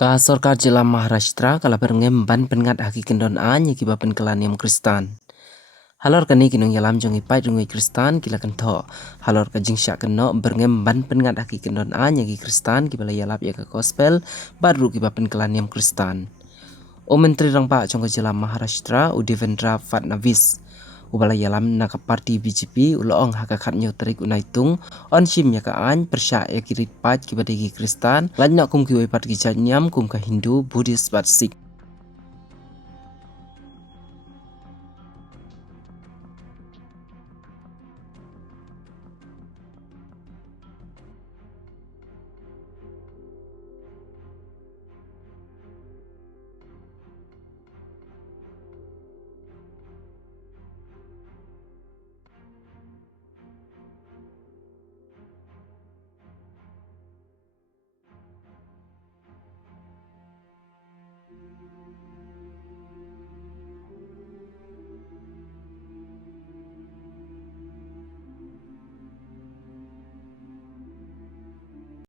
Ka Sarkar Jila Maharashtra kala berngem ban pengat haki kendon anya kiba penkelaniam Kristan. Halor kani kinung yalam jongi pai rungui Kristan kila kentho. Halor ka jingsya keno berngem ban pengat haki kendon anya ki Kristan kibala yalap ya ka gospel baru kiba penkelaniam Kristan. O Menteri Rangpa Jongko Jila Maharashtra Devendra Fadnavis ubala yalam naka parti BJP uloong hakakat nyo terik unaitung on shim ya ka an persya ya kirit pat kibadegi Kristan lanyak kum kiwai pat kijanyam kum ka Hindu Buddhist bat Sikh.